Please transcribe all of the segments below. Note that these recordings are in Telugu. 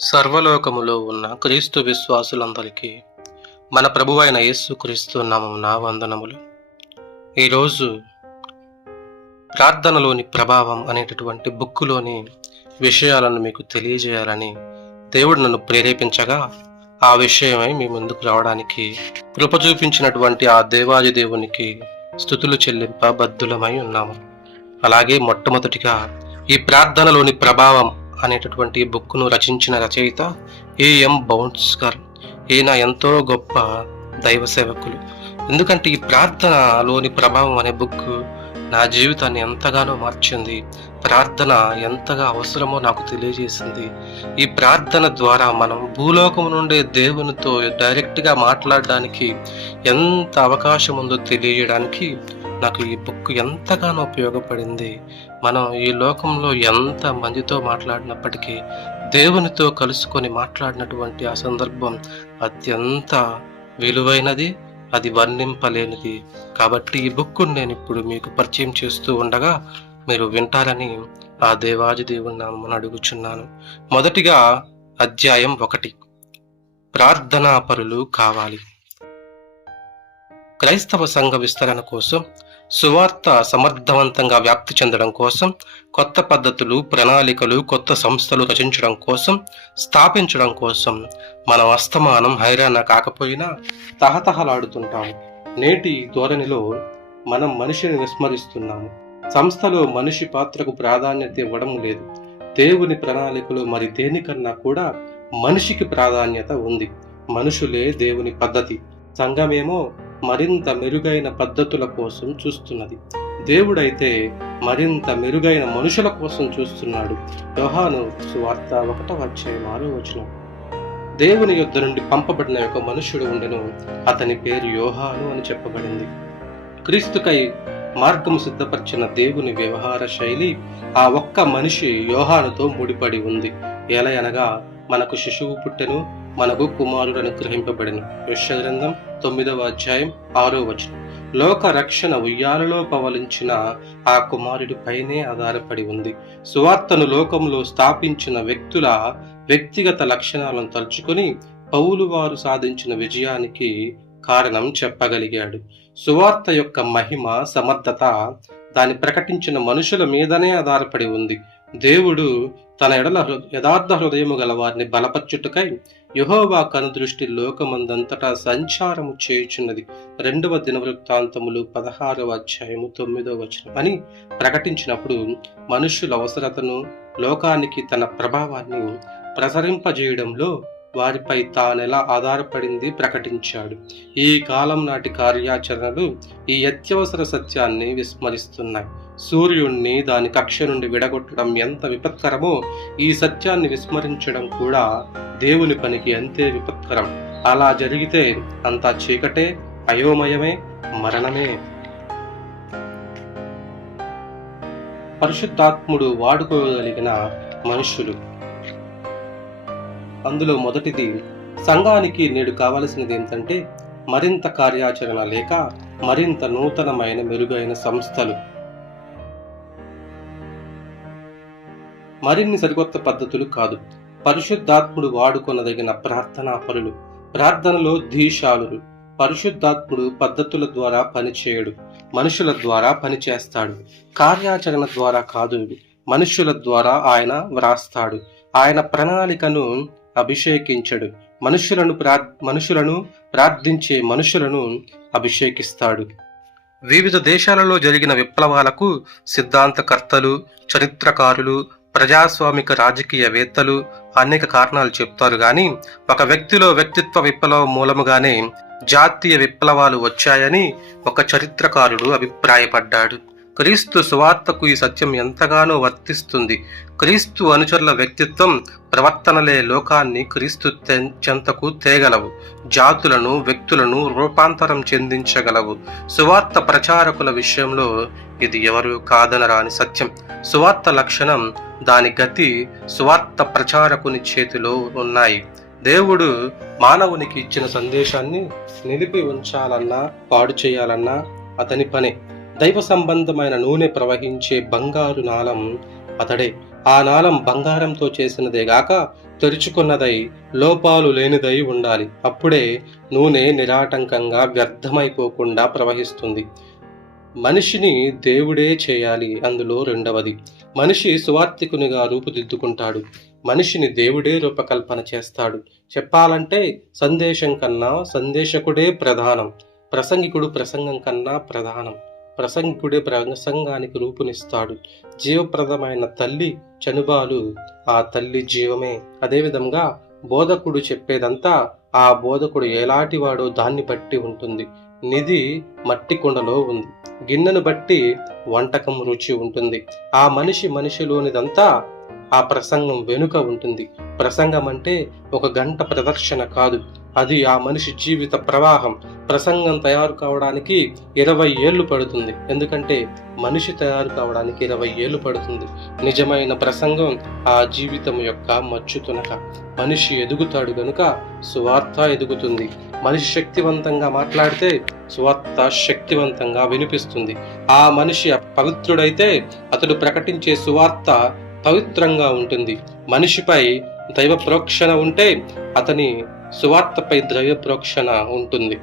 సర్వలోకములో ఉన్న క్రీస్తు విశ్వాసులందరికీ మన ప్రభువైన యేసు క్రీస్తు నామమున వందనములు. ఈరోజు ప్రార్థనలోని ప్రభావం అనేటటువంటి బుక్కులోని విషయాలను మీకు తెలియజేయాలని దేవుడు నన్ను ప్రేరేపించగా ఆ విషయమై మీ ముందుకు రావడానికి కృప చూపించినటువంటి ఆ దేవాది దేవునికి స్థుతులు చెల్లింప బద్దులమై ఉన్నాము. అలాగే మొట్టమొదటిగా ఈ ప్రార్థనలోని ప్రభావం అనేటటువంటి బుక్ను రచించిన రచయిత ఏఎం బౌన్స్కర్. ఈయన ఎంతో గొప్ప దైవ సేవకులు. ఎందుకంటే ఈ ప్రార్థనలోని ప్రభావం అనే బుక్ నా జీవితాన్ని ఎంతగానో మార్చింది. ప్రార్థన ఎంతగా అవసరమో నాకు తెలియజేసింది. ఈ ప్రార్థన ద్వారా మనం భూలోకం నుండే దేవునితో డైరెక్ట్గా మాట్లాడడానికి ఎంత అవకాశం ఉందో తెలియజేయడానికి నాకు ఈ బుక్ ఎంతగానో ఉపయోగపడింది. మనం ఈ లోకంలో ఎంత మందితో మాట్లాడినప్పటికీ దేవునితో కలుసుకొని మాట్లాడినటువంటి ఆ సందర్భం అత్యంత విలువైనది అది వర్ణింపలేనిది. కాబట్టి ఈ బుక్ నేను ఇప్పుడు మీకు పరిచయం చేస్తూ ఉండగా మీరు వింటారని ఆ దేవాది దేవుని నామమున అడుగుచున్నాను. మొదటిగా అధ్యాయం ఒకటి. ప్రార్థనా పరులు కావాలి. క్రైస్తవ సంఘ విస్తరణ కోసం సువార్త సమర్థవంతంగా వ్యాప్తి చెందడం కోసం కొత్త పద్ధతులు ప్రణాళికలు కొత్త సంస్థలు రచించడం కోసం స్థాపించడం కోసం మనం అస్తమానం హైరాణ కాకపోయినా తహతహలాడుతుంటాము. నేటి ధోరణిలో మనం మనిషిని విస్మరిస్తున్నాము. సంస్థలో మనిషి పాత్రకు ప్రాధాన్యత ఇవ్వడం లేదు. దేవుని ప్రణాళికలు మరి దేనికన్నా కూడా మనిషికి ప్రాధాన్యత ఉంది. మనుషులే దేవుని పద్ధతి. సంఘమేమో మరింత మెరుగైన పద్ధతుల కోసం చూస్తున్నది. దేవుడైతే మరింత మెరుగైన మనుషుల కోసం చూస్తున్నాడు. యోహాను సువార్త ఒకటవ అధ్యాయం ఆరో వచనం. దేవుని యుద్ధ నుండి పంపబడిన ఒక మనుషుడు ఉండెను. అతని పేరు యోహాను అని చెప్పబడింది. క్రీస్తుకై మార్గము సిద్ధపరిచిన దేవుని వ్యవహార శైలి ఆ ఒక్క మనిషి యోహానుతో ముడిపడి ఉంది. ఎలా అనగా మనకు శిశువు పుట్టెను మనకు కుమారుడు అనుగ్రహింపబడిన గ్రంథం తొమ్మిదవ అధ్యాయం ఆరో వచనం. లోక రక్షణ ఉయ్యాలలో పవలించిన ఆ కుమారుడి పైనే ఆధారపడి ఉంది. సువార్తను లోకంలో స్థాపించిన వ్యక్తుల వ్యక్తిగత లక్షణాలను తలుచుకొని పౌలు వారు సాధించిన విజయానికి కారణం చెప్పగలిగాడు. సువార్త యొక్క మహిమ సమర్థత దాన్ని ప్రకటించిన మనుషుల మీదనే ఆధారపడి ఉంది. దేవుడు తన ఎడల హృ- యథార్థ హృదయము గల వారిని బలపచ్చుటకై యహోవా కనుదృష్టి లోకమందంతటా సంచారము చేయుచున్నది. రెండవ దినవృత్తాంతములు పదహారవ అధ్యాయము తొమ్మిదవ వచనం అని ప్రకటించినప్పుడు మనుష్యుల అవసరతను లోకానికి తన ప్రభావాన్ని ప్రసరింపజేయడంలో వారిపై తానెలా ఆధారపడింది ప్రకటించాడు. ఈ కాలం నాటి కార్యాచరణలు ఈ అత్యవసర సత్యాన్ని విస్మరిస్తున్నాయి. సూర్యుణ్ణి దాని కక్ష నుండి విడగొట్టడం ఎంత విపత్కరమో ఈ సత్యాన్ని విస్మరించడం కూడా దేవుని పనికి అంతే విపత్కరం. అలా జరిగితే అంతా చీకటే అయోమయమే మరణమే. పరిశుద్ధాత్ముడు వాడుకోగలిగిన మనుషులు అందులో మొదటిది సంఘానికి నేడు కావలసినది ఏంటంటే మరింత కార్యాచరణ లేక మరింత నూతనమైన మెరుగైన సంస్థలు. మరిన్ని సరికొత్త పద్ధతులు కాదు. పరిశుద్ధాత్ముడు వాడుకొనదగిన ప్రార్థనా పరులు ప్రార్థనలో ధీశాలురు పరిశుద్ధాత్ముడు పద్ధతుల ద్వారా పనిచేయడు మనుషుల ద్వారా పనిచేస్తాడు. కార్యాచరణ ద్వారా కాదు మనుషుల ద్వారా ఆయన వ్రాస్తాడు. ఆయన ప్రణాళికను అభిషేకించడు. మనుషులను ప్రార్ మనుషులను ప్రార్థించే మనుషులను అభిషేకిస్తాడు. వివిధ దేశాలలో జరిగిన విప్లవాలకు సిద్ధాంతకర్తలు చరిత్రకారులు ప్రజాస్వామిక రాజకీయవేత్తలు అనేక కారణాలు చెప్తారు కానీ ఒక వ్యక్తిలో వ్యక్తిత్వ విప్లవం మూలముగానే జాతీయ విప్లవాలు వచ్చాయని ఒక చరిత్రకారుడు అభిప్రాయపడ్డాడు. క్రీస్తు సువార్తకు ఈ సత్యం ఎంతగానో వర్తిస్తుంది. క్రీస్తు అనుచరుల వ్యక్తిత్వం ప్రవర్తనలే లోకాన్ని క్రీస్తు చెంతకు తేగలవు. జాతులను వ్యక్తులను రూపాంతరం చెందించగలవు. సువార్త ప్రచారకుల విషయంలో ఇది ఎవరు కాదనరాని సత్యం. సువార్త లక్షణం దాని గతి సువార్త ప్రచారకుని చేతిలో ఉన్నాయి. దేవుడు మానవునికి ఇచ్చిన సందేశాన్ని నిలిపి ఉంచాలన్నా పాడు చేయాలన్నా అతని పనే. దైవ సంబంధమైన నూనె ప్రవహించే బంగారు నాళం అతడే. ఆ నాళం బంగారంతో చేసినదే గాక తెరుచుకున్నదై లోపాలు లేనిదై ఉండాలి. అప్పుడే నూనె నిరాటంకంగా వ్యర్థమైపోకుండా ప్రవహిస్తుంది. మనిషిని దేవుడే చేయాలి అందులో రెండవది. మనిషి సువార్థికునిగా రూపుదిద్దుకుంటాడు. మనిషిని దేవుడే రూపకల్పన చేస్తాడు. చెప్పాలంటే సందేశం కన్నా సందేశకుడే ప్రధానం. ప్రసంగికుడు ప్రసంగం కన్నా ప్రధానం. ప్రసంగుడే ప్రసంగానికి రూపునిస్తాడు. జీవప్రదమైన తల్లి చనుబాలు ఆ తల్లి జీవమే. అదేవిధంగా బోధకుడు చెప్పేదంతా ఆ బోధకుడు ఎలాంటివాడో దాన్ని బట్టి ఉంటుంది. నిధి మట్టి కుండలో ఉంది. గిన్నెను బట్టి వంటకం రుచి ఉంటుంది. ఆ మనిషి మనిషిలోనిదంతా ఆ ప్రసంగం వెనుక ఉంటుంది. ప్రసంగం అంటే ఒక గంట ప్రదర్శన కాదు. అది ఆ మనిషి జీవిత ప్రవాహం. ప్రసంగం తయారు కావడానికి ఇరవై ఏళ్ళు పడుతుంది. ఎందుకంటే మనిషి తయారు కావడానికి ఇరవై ఏళ్ళు పడుతుంది. నిజమైన ప్రసంగం ఆ జీవితం యొక్క మచ్చుతునక. మనిషి ఎదుగుతాడు గనుక సువార్త ఎదుగుతుంది. మనిషి శక్తివంతంగా మాట్లాడితే సువార్త శక్తివంతంగా వినిపిస్తుంది. ఆ మనిషి పవిత్రుడైతే అతడు ప్రకటించే సువార్త పవిత్రంగా ఉంటుంది. మనిషిపై దైవ ప్రోక్షణ ఉంటే అతని సువార్తపై దైవ ప్రోక్షణ ఉంటుంది.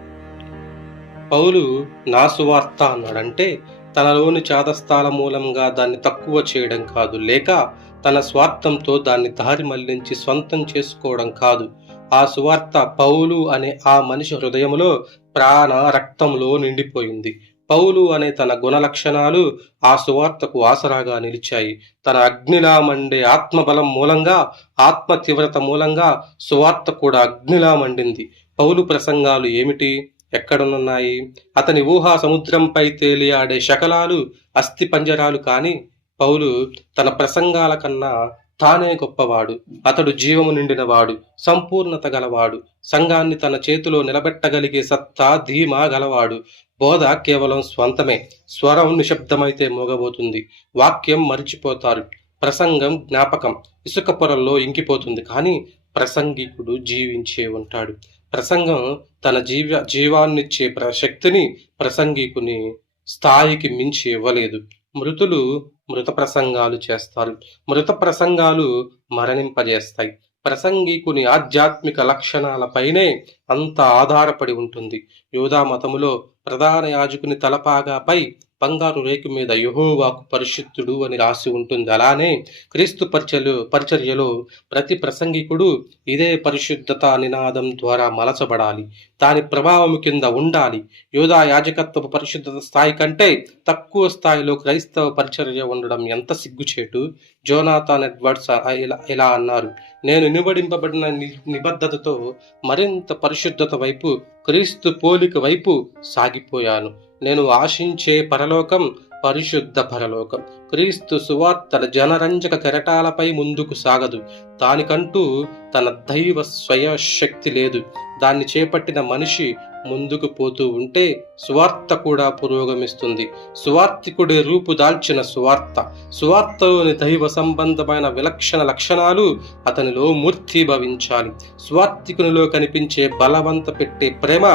పౌలు నా సువార్త అన్నాడంటే తనలోని చాదస్థాల మూలంగా దాన్ని తక్కువ చేయడం కాదు లేక తన స్వార్థంతో దాన్ని దారి మళ్ళించి స్వంతం చేసుకోవడం కాదు. ఆ సువార్త పౌలు అనే ఆ మనిషి హృదయంలో ప్రాణ రక్తంలో నిండిపోయింది. పౌలు అనే తన గుణ లక్షణాలు ఆ సువార్తకు ఆసరాగా నిలిచాయి. తన అగ్నిలా మండే ఆత్మబలం మూలంగా ఆత్మ తీవ్రత మూలంగా సువార్త కూడా అగ్నిలా మండింది. పౌలు ప్రసంగాలు ఏమిటి? ఎక్కడనున్నాయి? అతని ఊహా సముద్రంపై తేలియాడే శకలాలు అస్థి పంజరాలు కాని పౌలు తన ప్రసంగాల కన్నా తానే గొప్పవాడు. అతడు జీవము నిండినవాడు సంపూర్ణత గలవాడు సంఘాన్ని తన చేతిలో నిలబెట్టగలిగే సత్తా ధీమా గలవాడు. బోధ కేవలం స్వంతమే. స్వరం నిశ్శబ్దమైతే మోగబోతుంది. వాక్యం మరిచిపోతారు. ప్రసంగం జ్ఞాపకం. ఇసుక పొరల్లో ఇంకిపోతుంది. కానీ ప్రసంగికుడు జీవించే ఉంటాడు. ప్రసంగం తన జీవ జీవాన్నిచ్చే ప్ర- శక్తిని ప్రసంగికుని స్థాయికి మించి ఇవ్వలేదు. మృతులు మృత ప్రసంగాలు చేస్తారు. మృత ప్రసంగాలు మరణింపజేస్తాయి. ప్రసంగికుని ఆధ్యాత్మిక లక్షణాలపైనే అంత ఆధారపడి ఉంటుంది. యూదా మతములో ప్రధాన యాజకుని తలపాగాపై బంగారు రేకు మీద యహోవాకు పరిశుద్ధుడు అని రాసి ఉంటుంది. అలానే క్రీస్తు పరిచర్యలు పరిచర్యలో ప్రతి ప్రసంగికుడు ఇదే పరిశుద్ధత నినాదం ద్వారా మలచబడాలి. దాని ప్రభావం కింద ఉండాలి. యోధా యాజకత్వపు పరిశుద్ధత స్థాయి కంటే తక్కువ స్థాయిలో క్రైస్తవ పరిచర్య ఉండడం ఎంత సిగ్గుచేటు? జోనాథాన్ ఎడ్వర్డ్స్ ఇలా ఇలా అన్నారు. నేను నిబడింపబడిన ని- నిబద్ధతతో మరింత పరిశుద్ధత వైపు క్రీస్తు పోలిక వైపు సాగిపోయాను. నేను ఆశించే పరలోకం పరిశుద్ధ పరలోకం. క్రీస్తు సువార్తల జనరంజక కెరటాలపై ముందుకు సాగదు. దానికంటూ తన దైవ స్వయ శక్తి లేదు. దాన్ని చేపట్టిన మనిషి ముందుకు పోతూ ఉంటే సువార్త కూడా పురోగమిస్తుంది. సువార్థికుడి రూపు దాల్చిన సువార్త. సువార్తలోని దైవ సంబంధమైన విలక్షణ లక్షణాలు అతనిలో మూర్తిభవించాలి స్వార్థికునిలో కనిపించే బలవంత పెట్టే ప్రేమ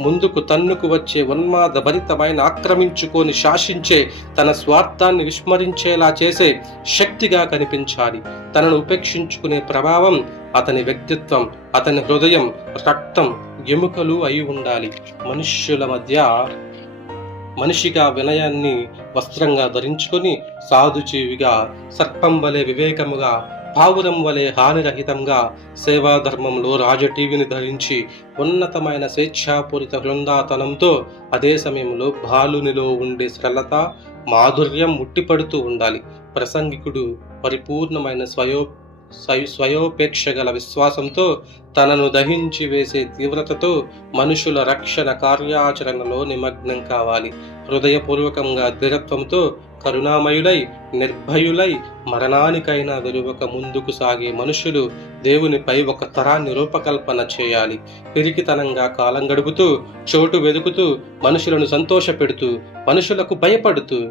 ముందుకు తన్నుకు వచ్చే ఉన్మాద భరితమైన ఆక్రమించుకొని శాసించే తన స్వార్థాన్ని విస్మరించేలా చేసే శక్తిగా కనిపించాలి. తనను ఉపేక్షించుకునే ప్రభావం అతని వ్యక్తిత్వం అతని హృదయం రక్తం ఎముకలు అయి ఉండాలి. మనుష్యుల మధ్య మనిషిగా వినయాన్ని వస్త్రంగా ధరించుకొని సాధుజీవిగా సర్పం వలె వివేకముగా పావురం వలె హానిరహితంగా సేవాధర్మంలో రాజటీవిని ధరించి ఉన్నతమైన స్వేచ్ఛాపూరిత బృందాతనంతో అదే సమయంలో బాలునిలో ఉండే సరళత మాధుర్యం ముట్టిపడుతూ ఉండాలి. ప్రసంగికుడు పరిపూర్ణమైన స్వయో స్వయోపేక్ష గల విశ్వాసంతో తనను దహించి వేసే తీవ్రతతో మనుషుల రక్షణ కార్యాచరణలో నిమగ్నం కావాలి. హృదయపూర్వకంగా ధీరత్వంతో కరుణామయులై నిర్భయులై మరణానికైనా వెలువక ముందుకు సాగే మనుషులు దేవునిపై ఒక తరాన్ని రూపకల్పన చేయాలి. పిరికితనంగా కాలం గడుపుతూ చోటు వెదుకుతూ మనుషులను సంతోషపెడుతూ మనుషులకు భయపడుతూ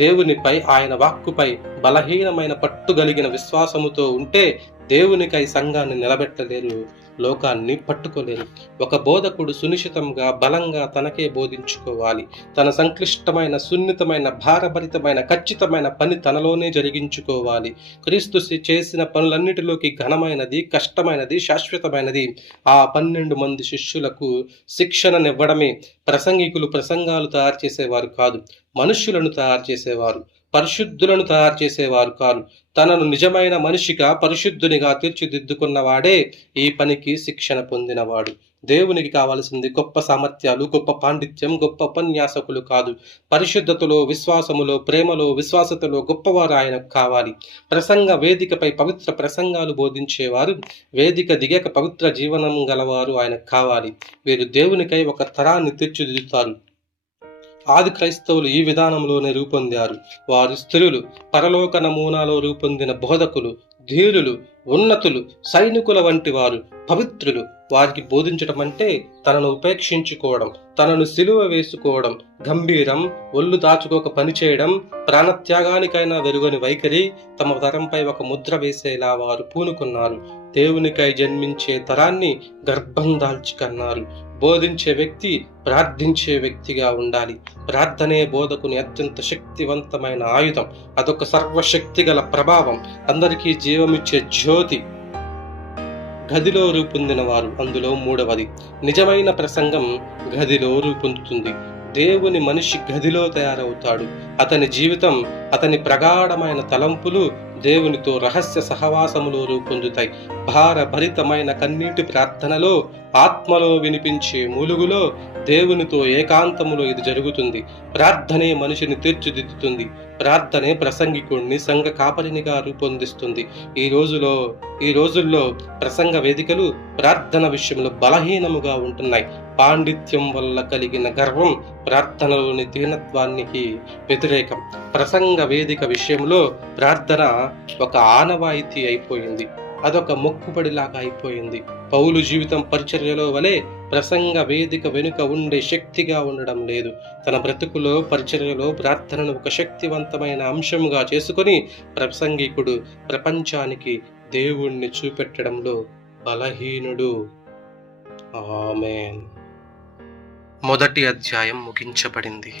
దేవునిపై ఆయన వాక్కుపై బలహీనమైన పట్టుగలిగిన విశ్వాసముతో ఉంటే దేవునికై సంఘాన్ని నిలబెట్టలేరు. లోకాన్ని పట్టుకోలేరు ఒక బోధకుడు సునిశ్చితంగా బలంగా తనకే బోధించుకోవాలి. తన సంక్లిష్టమైన సున్నితమైన భారభరితమైన ఖచ్చితమైన పని తనలోనే జరిగించుకోవాలి. క్రీస్తు చేసిన పనులన్నిటిలోకి ఘనమైనది కష్టమైనది శాశ్వతమైనది. ఆ పన్నెండు మంది శిష్యులకు శిక్షణనివ్వడమే ప్రసంగికులు ప్రసంగాలు తయారు చేసేవారు కాదు మనుష్యులను తయారు చేసేవారు. పరిశుద్ధులను తయారు చేసేవారు కాదు తనను నిజమైన మనిషిగా పరిశుద్ధునిగా తీర్చిదిద్దుకున్నవాడే ఈ పనికి శిక్షణ పొందినవాడు. దేవునికి కావలసింది గొప్ప సామర్థ్యాలు గొప్ప పాండిత్యం గొప్ప ఉపన్యాసకులు కాదు. పరిశుద్ధతలో విశ్వాసములో ప్రేమలో విశ్వాసతలో గొప్పవారు ఆయనకు కావాలి. ప్రసంగ వేదికపై పవిత్ర ప్రసంగాలు బోధించేవారు వేదిక దిగక పవిత్ర జీవనం గలవారు ఆయనకు కావాలి. వీరు దేవునికై ఒక తరాన్ని తీర్చిదిద్దుతారు. ఆది క్రైస్తవులు ఈ విధానంలోనే రూపొందారు. వారు స్త్రీలు పరలోక నమూనాలో రూపొందిన బోధకులు ధీరులు ఉన్నతులు సైనికుల వంటి వారు పవిత్రులు. వారికి బోధించడం అంటే తనను ఉపేక్షించుకోవడం తనను సిలువ వేసుకోవడం గంభీరం ఒళ్ళు దాచుకోక పనిచేయడం ప్రాణత్యాగానికైనా వెలుగని వైఖరి తమ తరంపై ఒక ముద్ర వేసేలా వారు పూనుకున్నారు. దేవునికై జన్మించే తరాన్ని గర్భం దాల్చి కన్నారు. బోధించే వ్యక్తి ప్రార్థించే వ్యక్తిగా ఉండాలి. ప్రార్థనే బోధకుని అత్యంత శక్తివంతమైన ఆయుధం. అదొక సర్వశక్తి గల ప్రభావం. అందరికీ జీవమిచ్చే జ్యోతి గదిలో రూపొందిన వారు అందులో మూడవది నిజమైన ప్రసంగం గదిలో రూపొందుతుంది. దేవుని మనిషి గదిలో తయారవుతాడు. అతని జీవితం అతని ప్రగాఢమైన తలంపులు దేవునితో రహస్య సహవాసములో రూపొందుతాయి. భారభరితమైన కన్నీటి ప్రార్థనలో ఆత్మలో వినిపించే మూలుగులో దేవునితో ఏకాంతములో ఇది జరుగుతుంది. ప్రార్థనే మనిషిని తీర్చిదిద్దుతుంది. ప్రార్థనే ప్రసంగికుణ్ణి సంఘ కాపరినిగా రూపొందిస్తుంది. ఈ రోజులో ఈ రోజుల్లో ప్రసంగ వేదికలు ప్రార్థన విషయంలో బలహీనముగా ఉంటున్నాయి. పాండిత్యం వల్ల కలిగిన గర్వం ప్రార్థనలోని దీనత్వానికి వ్యతిరేకం. ప్రసంగ వేదిక విషయంలో ప్రార్థన ఒక ఆనవాయితీ అయిపోయింది. అదొక మొక్కుబడిలాగా అయిపోయింది. పౌలు జీవితం పరిచర్యలో వలె ప్రసంగ వేదిక వెనుక ఉండే శక్తిగా ఉండడం లేదు. తన బ్రతుకులో పరిచర్యలో ప్రార్థనను ఒక శక్తివంతమైన అంశంగా చేసుకొని ప్రసంగికుడు ప్రపంచానికి దేవుణ్ణి చూపెట్టడంలో బలహీనుడు. ఆమెన్. మొదటి అధ్యాయం ముగించబడింది.